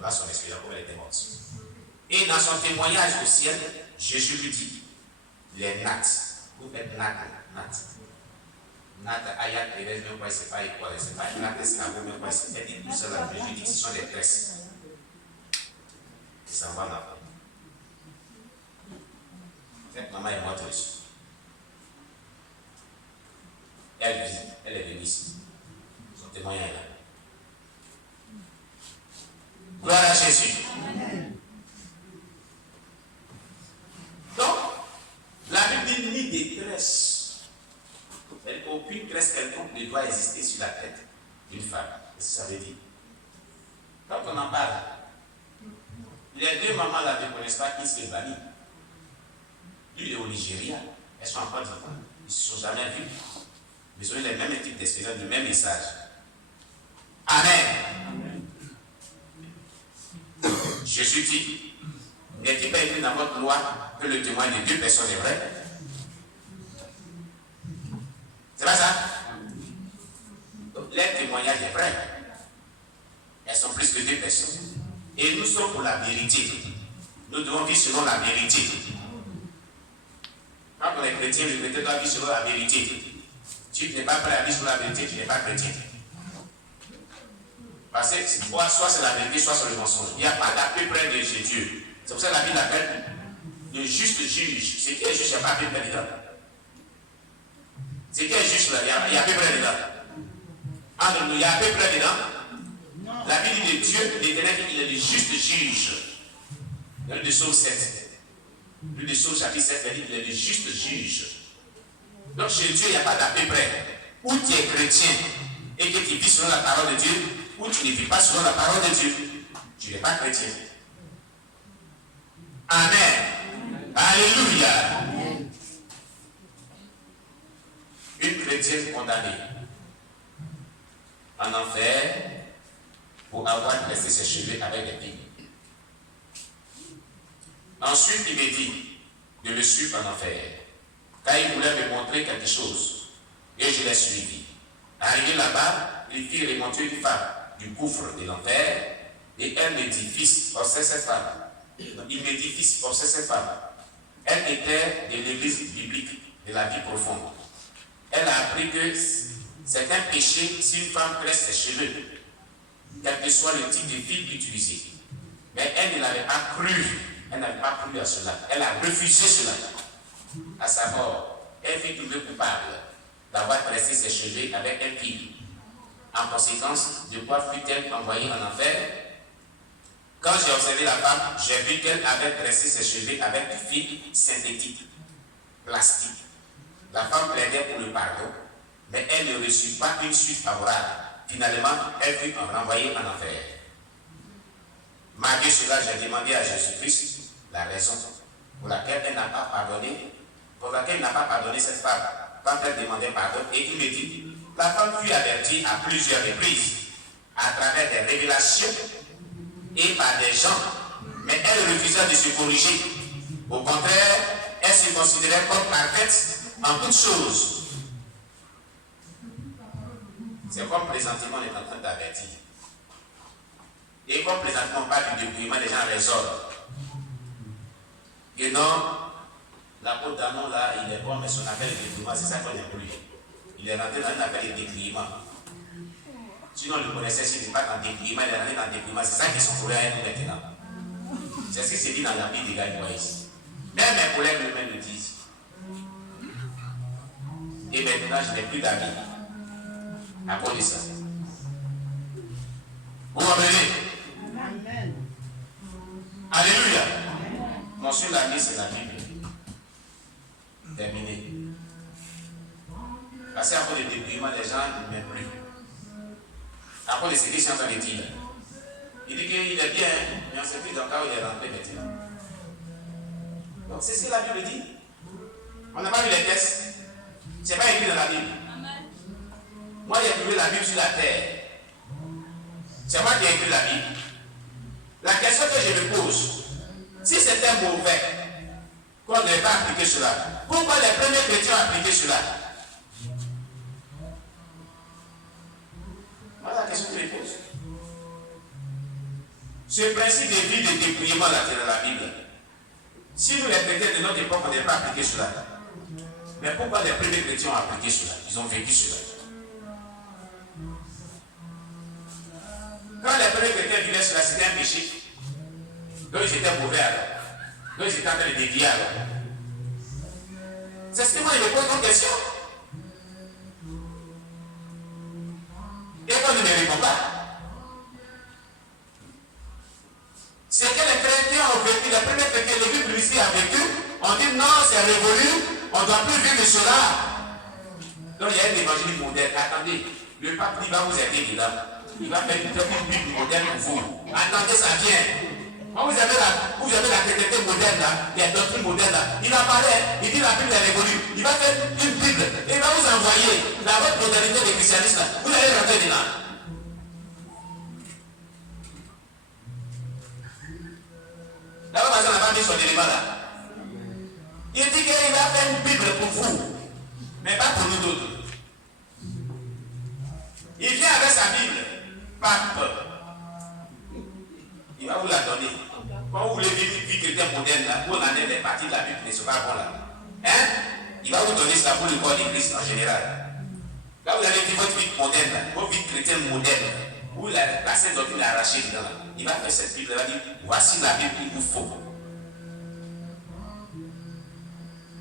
Voilà son expérience, comme elle était morte. Et dans son témoignage au ciel, Jésus lui dit, les nattes, vous faites nattes. Nattes, ayat, les restes, même quoi, c'est pas équal, c'est pas nattes, c'est la même quoi, c'est dit tout cela. Jésus dit que ce sont des tresses. Et ça va là-bas. En fait, maman est morte dessus. Elle est venue ici. Son témoignage est là. Gloire à Jésus. Amen. Donc, la Bible dit ni détresse. Aucune tresse quelconque ne doit exister sur la tête d'une femme. Qu'est-ce que ça veut dire? Quand on en parle, les deux mamans là ne connaissent pas qui c'est Bani. Lui, il est au Nigeria. Elles sont en Côte d'Ivoire. Ils ne se sont jamais vus. Mais ils ont eu les mêmes types d'expériences, le même message. Amen. Jésus dit, n'est-il pas écrit dans votre loi que le témoin de deux personnes est vrai? C'est pas ça? Donc, les témoignages est vrai. Elles sont plus que deux personnes. Et nous sommes pour la vérité. Nous devons vivre selon la vérité. Quand on est chrétien, le chrétien doit vivre selon la vérité. Si tu n'es pas prêt à vivre selon la vérité, tu n'es pas chrétien. Parce que soit c'est la vérité, soit c'est le mensonge. Il n'y a pas d'à peu près de chez Dieu. C'est pour ça que la Bible appelle le juste juge. C'est qui est juste, il n'y a pas à peu près dedans. C'est qui est juste là, il y a à peu près dedans. Entre nous, il y a à peu près dedans. La Bible dit de Dieu, l'Éternel, il est le juste juge. Dans le Psaume 7. Le Psaume chapitre 7, il dit qu'il est le juste juge. Donc chez Dieu, il n'y a pas d'à peu près. Ou tu es chrétien et que tu vis selon la parole de Dieu, ou tu ne vis pas selon la parole de Dieu. Tu n'es pas chrétien. Amen. Alléluia. Amen. Une chrétienne condamnée en enfer pour avoir tressé ses cheveux avec des pignes. Ensuite, il me dit de le suivre en enfer, car il voulait me montrer quelque chose. Et je l'ai suivi. Arrivé là-bas, il fit remonter une femme du gouffre de l'enfer, et elle me dit, fils, observe cette femme. Il me dit, fils, observe cette femme. Elle était de l'église biblique, de la vie profonde. Elle a appris que c'est un péché si une femme tresse ses cheveux, quel que soit le type de fil utilisé. Mais elle ne l'avait pas cru. Elle n'avait pas cru à cela. Elle a refusé cela. À savoir, elle fut trouvée coupable d'avoir tressé ses cheveux avec un fil. En conséquence, de quoi fut-elle envoyée en enfer? Quand j'ai observé la femme, j'ai vu qu'elle avait tressé ses cheveux avec du fil synthétique, plastique. La femme plaidait pour le pardon, mais elle ne reçut pas une suite favorable. Finalement, elle fut renvoyée en enfer. Malgré cela, j'ai demandé à Jésus-Christ la raison pour laquelle elle n'a pas pardonné cette femme quand elle demandait pardon, et il me dit, la femme fut avertie à plusieurs reprises à travers des révélations et par des gens, mais elle refusait de se corriger. Au contraire, elle se considérait comme parfaite en toutes choses. C'est comme présentement on est en train d'avertir. Et comme présentement on parle du dépouillement, les gens résolvent. Et non, l'apôtre Damon là, il est bon, mais son affaire de dépouillement, c'est ça qu'on est plus. Il est rentré dans une affaire de dépouillement. Sinon, on le connaissait, s'il n'est pas dans le dépouillement, il est rentré dans le dépouillement. C'est ça qui sont trouvés à nous maintenant. C'est ce qui se dit dans la Bible des gars ici. Même mes collègues eux-mêmes le disent. Et maintenant, je n'ai plus d'amis à cause de ça. Vous comprenez? Amen. Alléluia. Mon seul ami, c'est la Bible. Terminé. Parce qu'à cause du dépouillement, les gens ne m'aiment plus. À cause de ce qu'ils sont en train de dire. Il dit qu'il est bien, mais on ne sait plus dans le cas où il est rentré maintenant. Donc c'est ce que la Bible dit. On n'a pas vu les textes. Ce n'est pas écrit dans la Bible. Moi, j'ai trouvé la Bible sur la terre. C'est moi qui ai écrit la Bible. La question que je me pose, si c'était mauvais, qu'on ne devait pas appliquer cela, pourquoi les premiers chrétiens ont appliqué cela? Voilà la question que je me pose. Ce principe de vie de dépouillement là qui est dans la Bible, si nous les chrétiens de notre époque, on n'est pas appliqué cela. Mais pourquoi les premiers chrétiens ont appliqué cela? Ils ont vécu cela. Quand les premiers chrétiens vivaient cela, c'était un péché. Donc ils étaient mauvais alors. Donc ils étaient en train de dévier alors. C'est ce que moi je me pose comme question. Et quand je ne réponds pas, c'est que les chrétiens ont vécu, les premiers chrétiens, les Bibles ici a vécu, on dit non, c'est révolu, on ne doit plus vivre de cela. Donc il y a une évangile moderne. Attendez, le pape il va vous aider dedans. Il va faire une Bible moderne pour vous. Attendez, ça vient. Quand vous avez la chrétienté moderne là, les doctrines modernes là, il apparaît, il dit la Bible est révolue. Il va faire une Bible et il va vous envoyer dans votre modernité de christianisme là. Vous allez rentrer dedans. D'abord, parce qu'on n'a pas mis son élément là. Il dit qu'il va faire une Bible pour vous, mais pas pour nous d'autres. Il vient avec sa Bible, pape. Il va vous la donner. Quand vous voulez vivre une vie chrétienne moderne, là, où on en est des parties de la Bible ne sont pas bons là. Hein? Il va vous donner ça pour le corps de Christ en général. Quand vous avez vu votre vie moderne, là, votre vie chrétienne moderne, où la sainte doctrine est arrachée dedans, là, il va faire cette Bible, il va dire voici la Bible qu'il vous faut.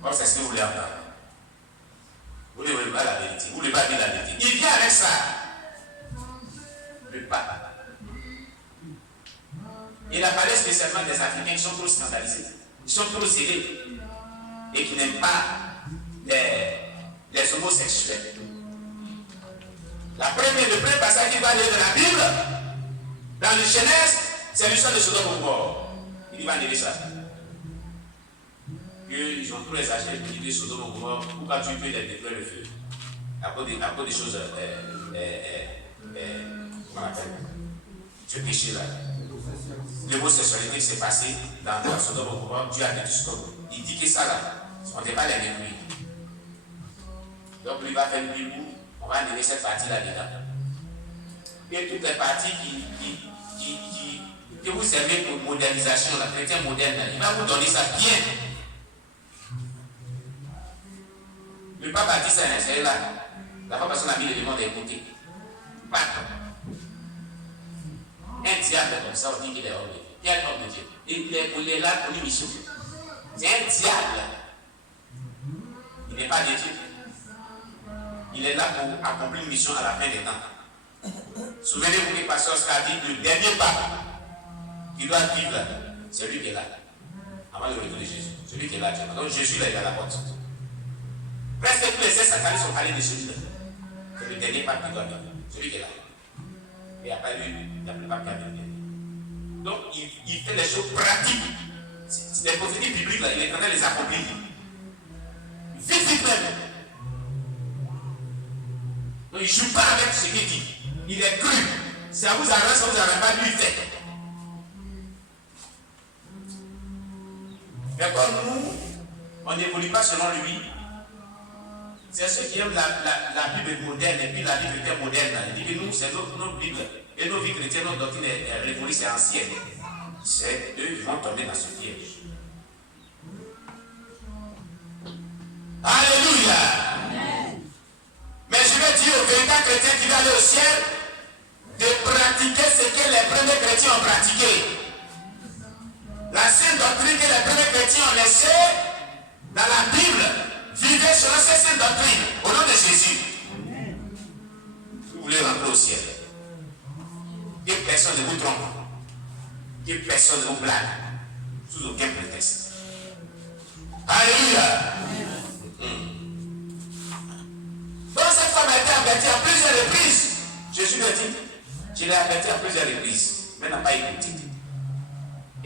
Comme c'est ce que vous voulez entendre. Vous ne voulez pas la vérité, vous ne voulez pas dire la vérité. Il vient avec ça. Le pape. Il apparaît spécialement des Africains qui sont trop scandalisés, qui sont trop zélés et qui n'aiment pas les homosexuels. Le premier passage qu'il va lire de la Bible, dans le Genèse, c'est l'histoire de Sodome et Gomorrhe. Il va lire ça. Ils ont tous les agents qui disent Sodome et Gomorre, pourquoi tu peux les détruire le feu? À cause des choses, comment on appelle? Tu péché là. L'homosexualité s'est passée dans Sodome et Gomorre, Dieu a détruit Sodome. Il dit que ça là, on ne peut pas les détruire. Donc lui va faire une Bible, on va enlever cette partie-là dedans. Et toutes les parties que vous servez pour modernisation, la chrétien moderne, il va vous donner ça bien. Le pape a dit ça, c'est là. La fois parce qu'on a mis le démon des côtés. Pape. Un diable comme ça, on dit qu'il est homme de Dieu. Quel homme de Dieu? Il est là pour une mission. C'est un diable. Il n'est pas de Dieu. Il est là pour accomplir une mission à la fin des temps. Souvenez-vous que Pasteur Oscar a dit le dernier pape qui doit vivre là, c'est lui qui est là. Avant le retour de Jésus. Celui qui est là. Donc Jésus là, il est à la porte. Presque tous les satanistes sont allés de celui-là. C'est le dernier pape qui doit vivre. Celui qui est là. Et après lui, il n'y a plus pas qu'à venir. Donc il fait les choses pratiques. C'est des prophéties bibliques là, il est en train de les accomplir. Vite même. Donc il ne joue pas avec ce qu'il dit. Il est cru. Si ça vous arrange, ça vous arrange pas, lui il fait. Mais comme nous, on n'évolue pas selon lui. C'est ceux qui aiment la Bible moderne et puis la vie chrétienne moderne. Il dit que nous, c'est notre Bible. Et nos vies chrétiennes, notre doctrine est révolue, c'est ancienne. C'est eux qui vont tomber dans ce piège. Alléluia. Amen. Mais je vais dire aux véritables chrétiens qui vont aller au ciel de pratiquer ce que les premiers chrétiens ont pratiqué. La sainte doctrine que les premiers chrétiens ont laissée dans la Bible. Vivez selon cette sainte doctrine, au nom de Jésus. Vous voulez rentrer au ciel. Que personne ne vous trompe. Que personne ne vous blague. Sous aucun prétexte. Alléluia. Donc cette femme a été avertie à plusieurs reprises. Jésus lui a dit, je l'ai avertie à plusieurs reprises, mais n'a pas écouté.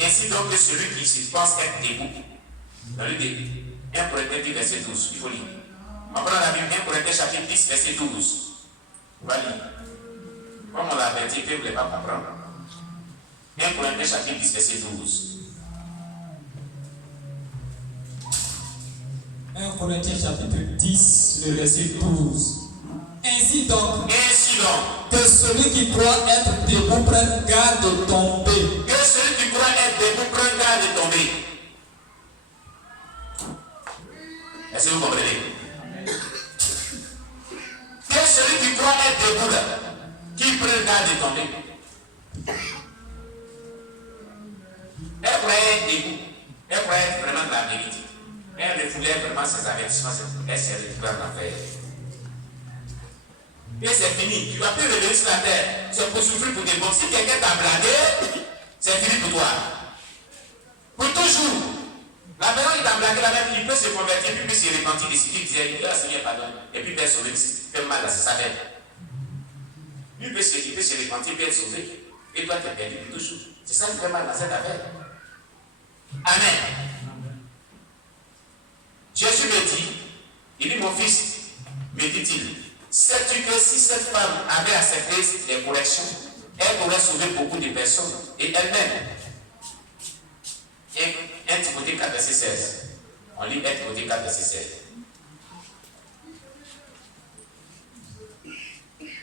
Ainsi donc que celui qui se pense être debout, dans le début, 1 Corinthiens 10, verset 12, il faut lire. On prend la Bible, 1 Corinthiens chapitre 10, verset 12. On va lire. Comme on l'a averti, que vous ne voulez pas comprendre. 1 Corinthiens chapitre 10, verset 12. 1 Corinthiens chapitre 10, le verset 12. Ainsi donc, que que celui qui croit être debout prenne garde de tomber. Que Est-ce que vous comprenez? Que celui qui croit être debout là, qui prend garde de tomber. Elle croyait être debout. Elle croyait être vraiment de la vérité. Elle refoulait vraiment ses avertissements. Elle s'est retrouvée en enfer. Et c'est fini. Tu ne vas plus revenir sur la terre. C'est pour souffrir pour tes bons. Si quelqu'un t'a blagué, c'est fini pour toi. Pour toujours. La personne qui t'a blagué, la même, il peut se convertir, puis il peut se repentir de ce qu'il disait. Il dit, ah Seigneur, pardon. Et puis il peut être sauvé. Il fait mal à sa tête. Lui, il peut se repentir, puis être sauvé. Et toi, tu es perdu pour toujours. C'est ça qui fait mal dans cette affaire. Amen. Jésus me dit, il dit, mon fils, me dit-il, sais-tu que si cette femme avait accepté les corrections, elle aurait sauvé beaucoup de personnes et elle-même. 1 Timothée 4, verset 16. On lit 1 Timothée 4, verset 16.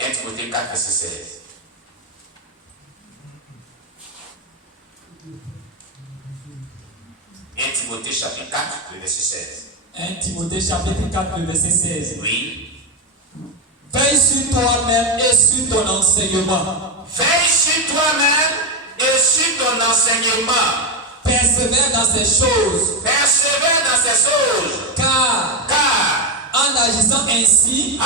1 Timothée 4, verset 16. Timothée chapitre 4, le verset 16. 1 Timothée chapitre 4, le verset 16. Oui. Veille sur toi-même et sur ton enseignement. Veille sur toi-même et sur ton enseignement. Persévère dans ces choses. Persévère dans ces choses. Car en agissant ainsi,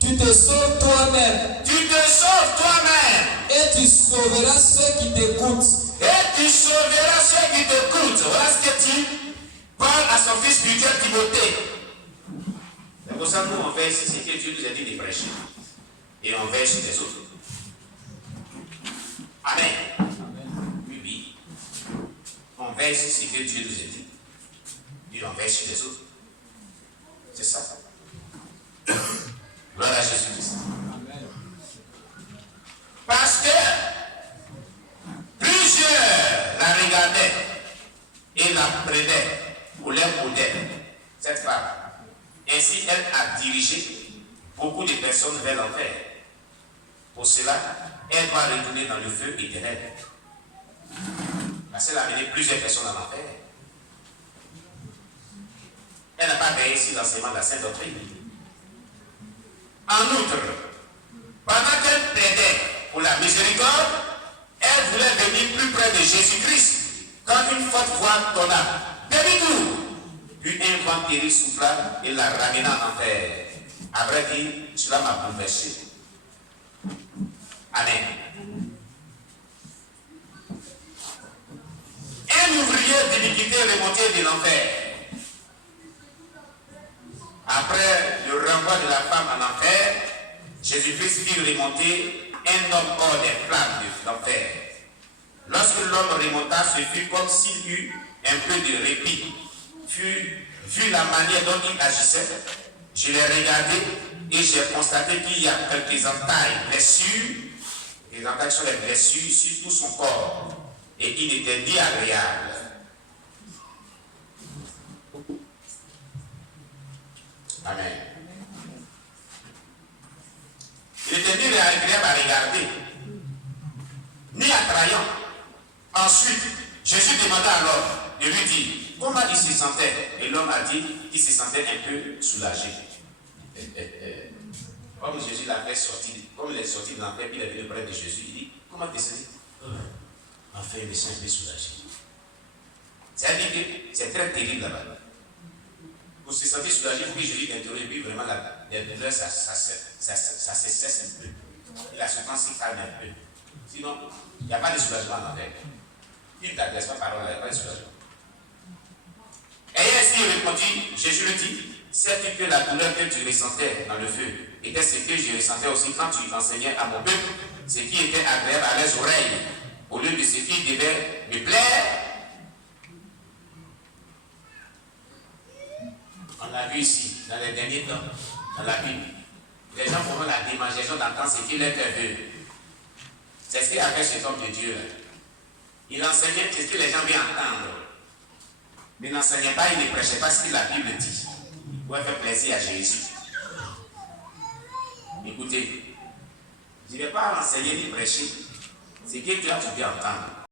tu te sauves toi-même. Tu te sauves toi-même. Et tu sauveras ceux qui t'écoutent. Et tu sauveras ceux qui t'écoutent. Voilà ce que dit Paul à son fils spirituel Timothée. C'est pour ça que nous on veille sur ce que Dieu nous a dit de prêcher. Et on veille sur les autres. Amen. Oui, oui. On veille sur ce que Dieu nous a dit. Et on veille sur les autres. C'est ça. Gloire à Jésus-Christ. Parce que plusieurs la regardaient et la prenaient pour leur modèle, cette femme. Ainsi, elle a dirigé beaucoup de personnes vers l'enfer. Pour cela, elle doit retourner dans le feu éternel. Parce qu'elle a mené plusieurs personnes à l'enfer. Elle n'a pas veillé sur l'enseignement de la Sainte Doctrine. En outre, pendant qu'elle plaidait pour la miséricorde, elle voulait venir plus près de Jésus-Christ. Quand une forte voix tonna, demi-tour, puis un vent terrible souffla et la ramena en enfer. À vrai dire, cela m'a bouleversé. Amen. Un ouvrier d'iniquité remonté de l'enfer. Après le renvoi de la femme en enfer, Jésus-Christ fit remonter un homme hors des flammes de l'enfer. Lorsque l'homme remonta, ce fut comme s'il eut un peu de répit. Vu la manière dont il agissait, je l'ai regardé et j'ai constaté qu'il y a quelques entailles, blessures, les entailles sont les blessures sur tout son corps, et il n'était ni agréable. Amen. Il était ni agréable à regarder, ni attrayant. Ensuite, Jésus demanda à l'homme de lui dire comment il se sentait. Et l'homme a dit qu'il se sentait un peu soulagé. Comme Jésus l'a fait sortir, comme il est sorti de l'enfer, il est venu près de Jésus, il dit comment tu te sens? Enfin, il me sent un peu soulagé. C'est-à-dire que c'est très terrible là-bas. Pour se sentir soulagé, il faut que Jésus t'interroge, et puis vraiment la douleur, ça se cesse un peu. Et la souffrance se calme un peu. Sinon, il n'y a pas de soulagement dans l'enfer. Il ne t'adresse pas parole, il n'y a pas de soulagement. Et ainsi répondit, Jésus lui dit, sais-tu que la douleur que tu ressentais dans le feu était ce que je ressentais aussi quand tu enseignais à mon peuple, ce qui était agréable à leurs oreilles, au lieu de ce qui devait me plaire? On l'a vu ici, dans les derniers temps, dans la Bible. Les gens font la démangeaison d'entendre ce qu'il leur veut. C'est ce qu'il a fait cet homme de Dieu. Il enseignait ce que les gens veulent entendre. Mais il n'enseignait pas, il ne prêchait pas ce que la Bible dit. Il pouvait faire plaisir à Jésus. Écoutez, je ne vais pas enseigner ni prêcher ce que toi tu veux entendre.